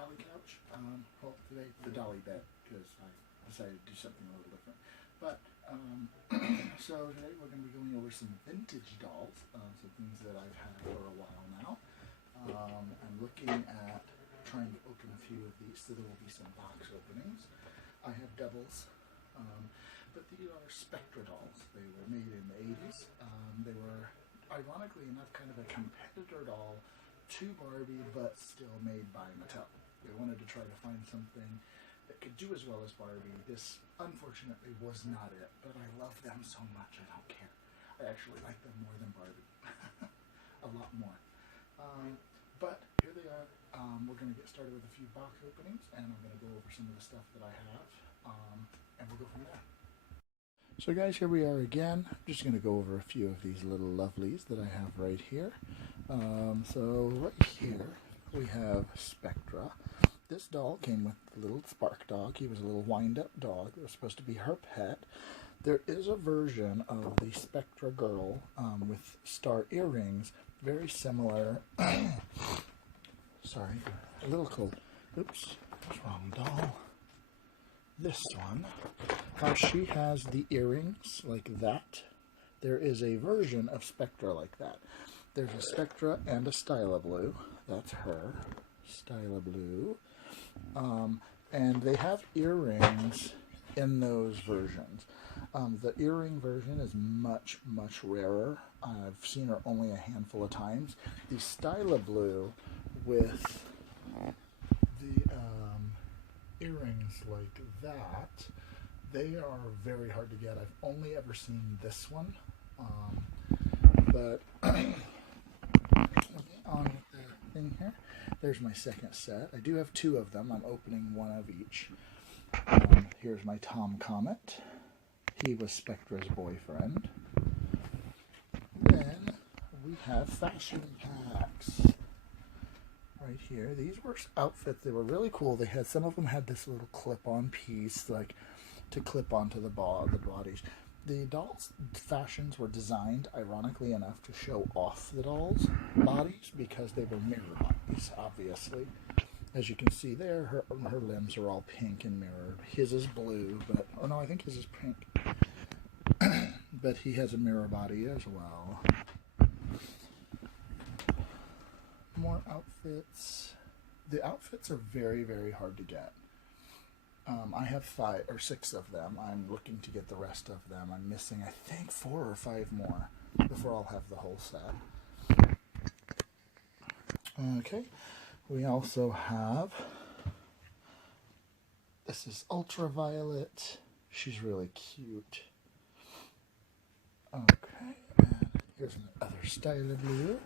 dolly couch. Well, today the dolly bed, because I decided to do something a little different. But so today we're going to be going over some vintage dolls, some things that I've had for a while now. I'm looking at trying to open a few of these, so there will be some box openings. I have doubles, but these are Spectra dolls. They were made in the 80s. They were, ironically enough, kind of a competitor doll to Barbie, but still made by Mattel. They wanted to try to find something that could do as well as Barbie. This, unfortunately, was not it, but I love them so much I don't care. I actually like them more than Barbie. A lot more. But here they are. We're going to get started with a few box openings, and I'm going to go over some of the stuff that I have, and we'll go from there. So guys, here we are again. I'm just going to go over a few of these little lovelies that I have right here. So right here we have Spectra. This doll came with the little Spark dog. He was a little wind-up dog. It was supposed to be her pet. There is a version of the Spectra girl with star earrings, very similar. Sorry, a little cold. Oops, wrong doll. This one, she has the earrings like that. There is a version of Spectra like that. There's a Spectra and a Styla Blue. That's her, Styla Blue. And they have earrings in those versions. The earring version is much, much rarer. I've seen her only a handful of times. The Styla Blue with the earrings like that, they are very hard to get. I've only ever seen this one. But on with the thing here. There's my second set. I do have two of them. I'm opening one of each. Here's my Tom Comet. He was Spectra's boyfriend. Then we have fashion packs. Right here. These were outfits. They were really cool. They had, some of them had this little clip-on piece, like to clip onto the bodies. The dolls' fashions were designed, ironically enough, to show off the dolls' bodies because they were mirror bodies, obviously. As you can see there, her limbs are all pink and mirrored. His is blue, but, oh no, I think his is pink. But he has a mirror body as well. More outfits. The outfits are very, very hard to get. I have 5 or 6 of them. I'm looking to get the rest of them. I'm missing, I think, 4 or 5 more before I'll have the whole set. Okay, we also have, this is Ultraviolet. She's really cute. Okay, and here's another Styla Blue.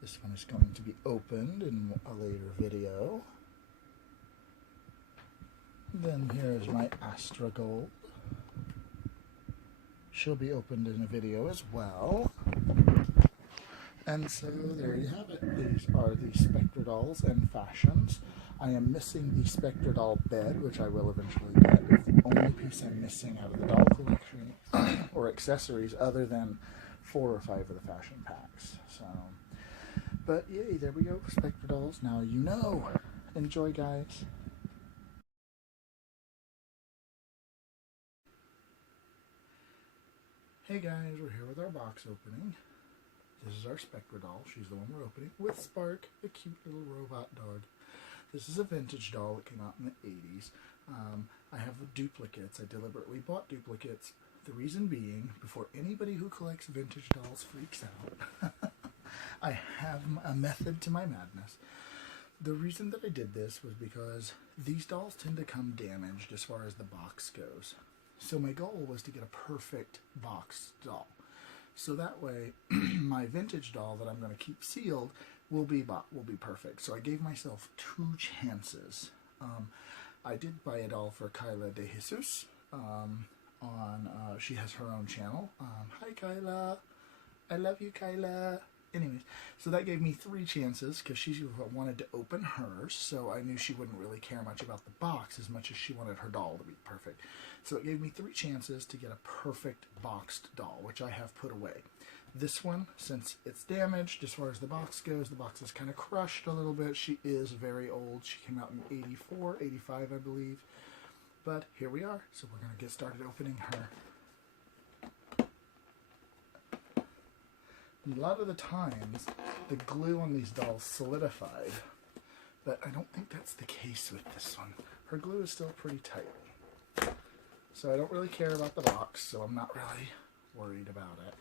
This one is going to be opened in a later video. Then here's my Astra Gold. She'll be opened in a video as well. And so there you have it. These are the Spectra dolls and fashions. I am missing the Spectra doll bed, which I will eventually get. It's the only piece I'm missing out of the doll collection or accessories other than 4 or 5 of the fashion packs. So, but yay, there we go, Spectra dolls. Now you know. Enjoy, guys. Hey guys, we're here with our box opening. This is our Spectra doll. She's the one we're opening with Spark, the cute little robot dog. This is a vintage doll that came out in the 80s. I have duplicates. I deliberately bought duplicates. The reason being, before anybody who collects vintage dolls freaks out, I have a method to my madness. The reason that I did this was because these dolls tend to come damaged as far as the box goes. So my goal was to get a perfect boxed doll. So that way, my vintage doll that I'm going to keep sealed will be perfect. So I gave myself 2 chances. I did buy a doll for Kyla De Jesus. She has her own channel. Hi Kyla, I love you, Kyla. Anyways, so that gave me 3 chances because she wanted to open hers, so I knew she wouldn't really care much about the box as much as she wanted her doll to be perfect. So it gave me 3 chances to get a perfect boxed doll, which I have put away. this one, since it's damaged, as far as the box goes, the box is kind of crushed a little bit. She is very old. She came out in 84, 85, I believe. But here we are. So we're going to get started opening her. And a lot of the times, the glue on these dolls solidified. But I don't think that's the case with this one. Her glue is still pretty tight. So I don't really care about the box, so I'm not really worried about it.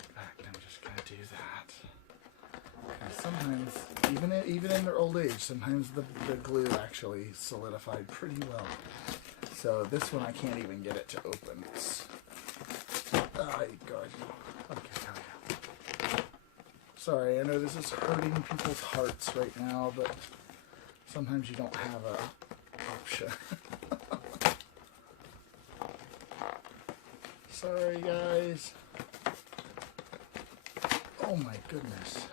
In fact, I'm just going to do that. And sometimes, even in their old age, sometimes the glue actually solidified pretty well. So this one I can't even get it to open. Oh, God. Okay, there we go. Sorry, I know this is hurting people's hearts right now, but sometimes you don't have an option. Sorry, guys. Oh my goodness.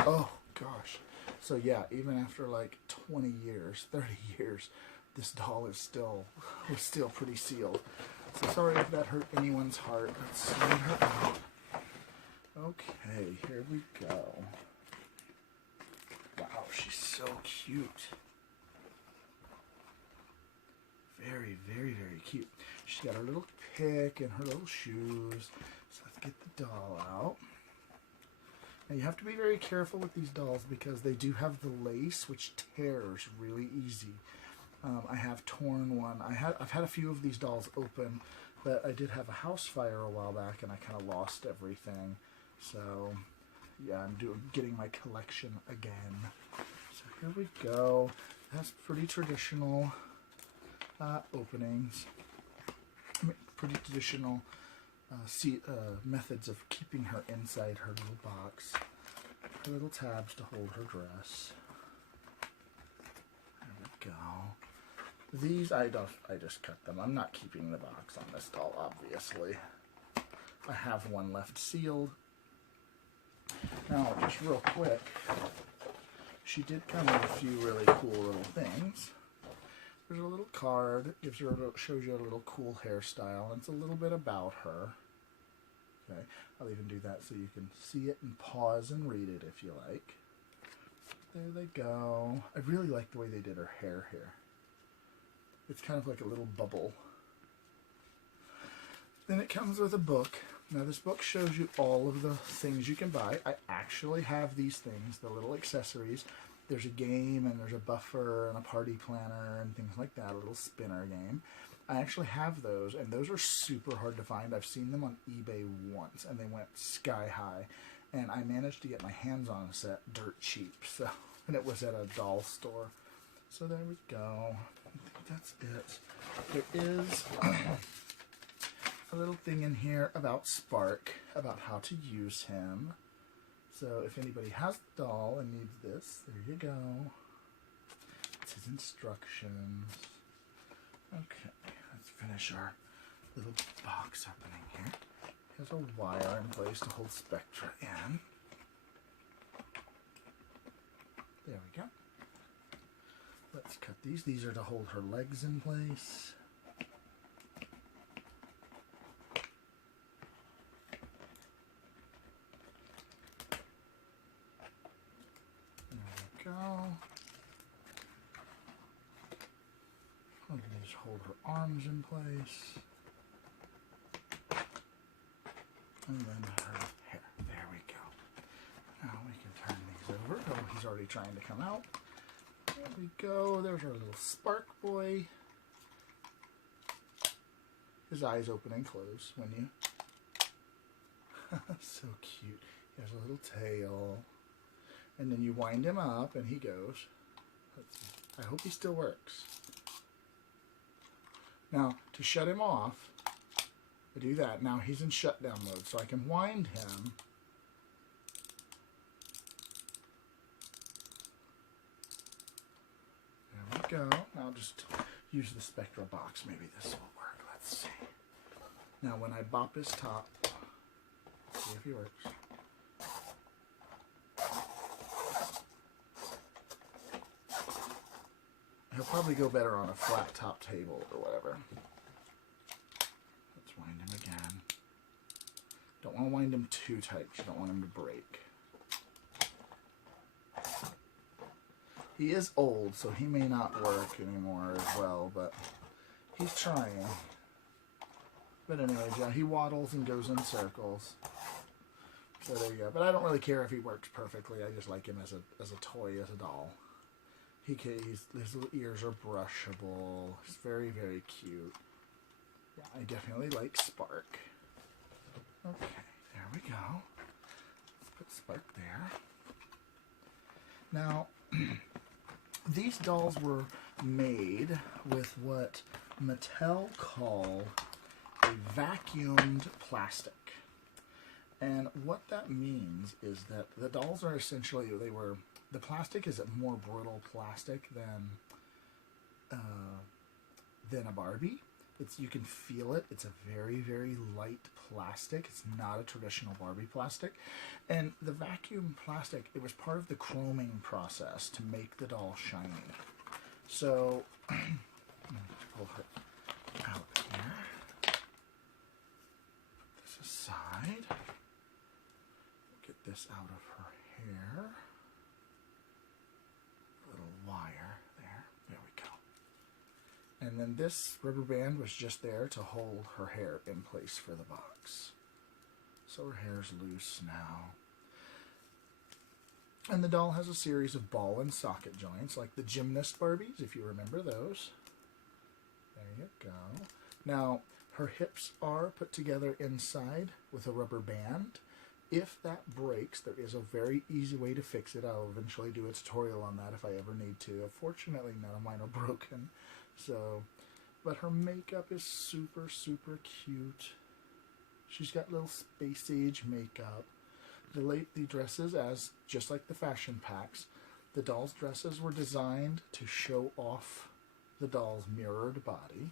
Oh gosh. So yeah, even after like 20 years, 30 years, this doll was still pretty sealed. So sorry if that hurt anyone's heart. Let's slide her out. Okay, here we go. Wow, she's so cute. Very, very, very cute. She's got her little pick and her little shoes. So let's get the doll out. Now you have to be very careful with these dolls because they do have the lace, which tears really easy. I have torn one. I've had a few of these dolls open, but I did have a house fire a while back and I kind of lost everything. So yeah, I'm getting my collection again. So here we go. That's pretty traditional openings. I mean, pretty traditional methods of keeping her inside her little box. Her little tabs to hold her dress. There we go. These I just cut them. I'm not keeping the box on this doll, obviously. I have one left sealed. Now, just real quick, she did come with a few really cool little things. There's a little card. Shows you a little cool hairstyle. And it's a little bit about her. Okay, I'll even do that so you can see it and pause and read it if you like. There they go. I really like the way they did her hair here. It's kind of like a little bubble. Then it comes with a book. Now this book shows you all of the things you can buy. I actually have these things, the little accessories. There's a game and there's a buffer and a party planner and things like that, a little spinner game. I actually have those, and those are super hard to find. I've seen them on eBay once, and they went sky high. And I managed to get my hands on a set dirt cheap, so, and it was at a doll store. So there we go. I think that's it. There is a little thing in here about Spark, about how to use him. So if anybody has the doll and needs this, there you go. It's his instructions. Okay, let's finish our little box opening here. Here's a wire in place to hold Spectra in. There we go. Let's cut these. These are to hold her legs in place. Go. I'm going to just hold her arms in place. And then her hair. There we go. Now we can turn these over. Oh, he's already trying to come out. There we go. There's our little Spark boy. His eyes open and close when you... So cute. He has a little tail. And then you wind him up, and he goes. Let's see. I hope he still works. Now, to shut him off, I do that. Now he's in shutdown mode, so I can wind him. There we go. I'll just use the Spectra box. Maybe this will work. Let's see. Now, when I bop his top, see if he works. He'll probably go better on a flat top table or whatever. wind him again. Don't want to wind him too tight. You don't want him to break. He is old, so he may not work anymore as well, but he's trying. But anyways, yeah, he waddles and goes in circles. So there you go. But I don't really care if he works perfectly. I just like him as a toy, as a doll. His little ears are brushable. He's very, very cute. Yeah, I definitely like Spark. Okay, there we go. Let's put Spark there. Now, these dolls were made with what Mattel call a vacuumed plastic. And what that means is that the dolls are essentially, the plastic is a more brittle plastic than a Barbie. You can feel it. It's a very, very light plastic. It's not a traditional Barbie plastic. And the vacuum plastic, it was part of the chroming process to make the doll shiny. So, I'm going to pull her out here. Put this aside. Get this out of her hair. A little wire there. There we go. And then this rubber band was just there to hold her hair in place for the box. So her hair's loose now. And the doll has a series of ball and socket joints, like the gymnast Barbies, if you remember those. There you go. Now, her hips are put together inside with a rubber band. If that breaks, there is a very easy way to fix it. I'll eventually do a tutorial on that if I ever need to. Fortunately, none of mine are broken. So, but her makeup is super, super cute. She's got little space age makeup. The dresses, as just like the fashion packs, the doll's dresses were designed to show off the doll's mirrored body.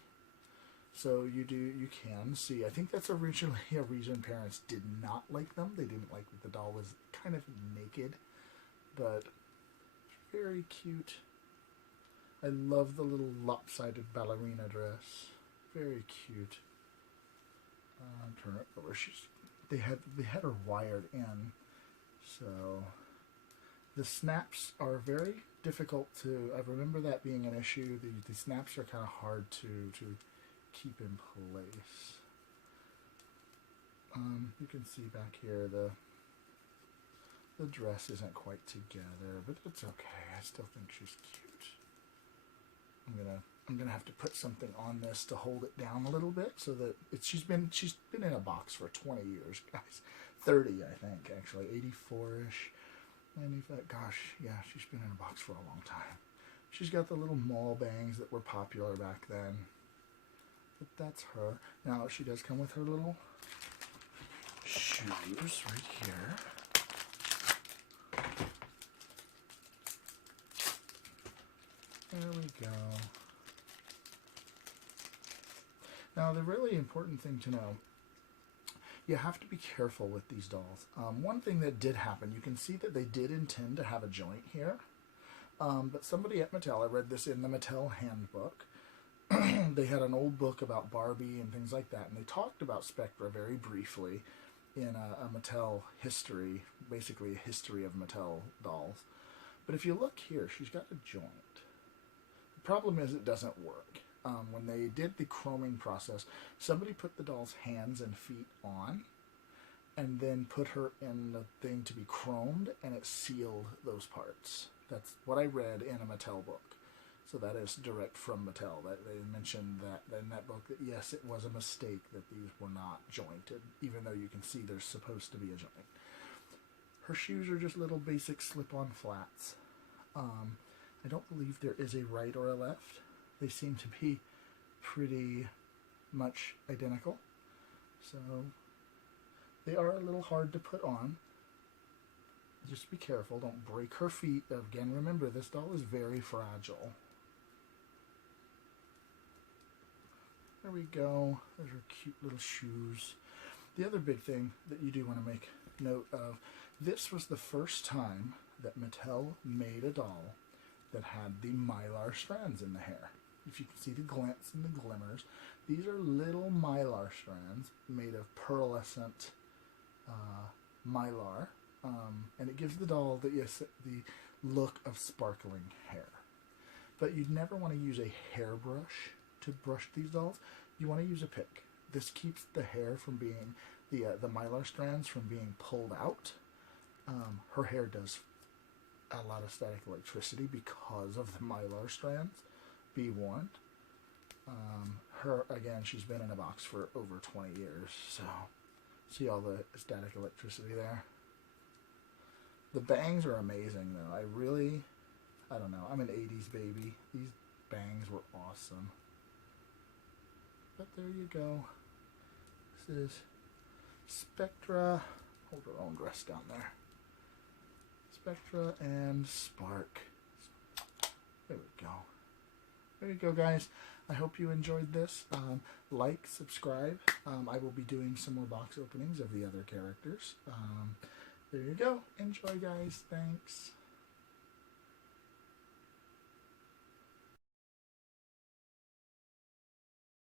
So you can see, I think that's originally a reason parents did not like them. They didn't like that the doll was kind of naked, but very cute. I love the little lopsided ballerina dress. Very cute. Turn it over. They had her wired in, so the snaps are very difficult to. I remember that being an issue. The snaps are kind of hard to keep in place. You can see back here the dress isn't quite together, but it's okay. I still think she's cute. I'm gonna have to put something on this to hold it down a little bit so that she's been in a box for 20 years, guys. 30, I think, actually. 84-ish. 95. Gosh, yeah, she's been in a box for a long time. She's got the little mall bangs that were popular back then. But that's her. Now, she does come with her little shoes right here. There we go. Now, the really important thing to know, you have to be careful with these dolls. One thing that did happen, you can see that they did intend to have a joint here. But somebody at Mattel, I read this in the Mattel handbook, they had an old book about Barbie and things like that, and they talked about Spectra very briefly in a Mattel history, basically a history of Mattel dolls. But if you look here, she's got a joint. The problem is it doesn't work. When they did the chroming process, somebody put the doll's hands and feet on and then put her in the thing to be chromed, and it sealed those parts. That's what I read in a Mattel book. So that is direct from Mattel. That they mentioned that in that book that yes, it was a mistake that these were not jointed, even though you can see there's supposed to be a joint. Her shoes are just little basic slip-on flats. I don't believe there is a right or a left. They seem to be pretty much identical. So they are a little hard to put on. Just be careful. Don't break her feet. Again, remember, this doll is very fragile. There we go. There's her cute little shoes. The other big thing that you do want to make note of, this was the first time that Mattel made a doll that had the mylar strands in the hair. if you can see the glance and the glimmers. These are little mylar strands made of pearlescent mylar, and it gives the doll the look of sparkling hair. But you'd never want to use a hairbrush to brush these dolls. You want to use a pick. This keeps the hair from being, the mylar strands from being pulled out. Her hair does a lot of static electricity because of the mylar strands, be warned. Again, she's been in a box for over 20 years, so see all the static electricity there. The bangs are amazing, though. I don't know, I'm an 80s baby. These bangs were awesome. But there you go. This is Spectra. Hold her own dress down there. Spectra and Spark. There we go. There you go, guys. I hope you enjoyed this. Like, subscribe. I will be doing some more box openings of the other characters. There you go. Enjoy, guys. Thanks.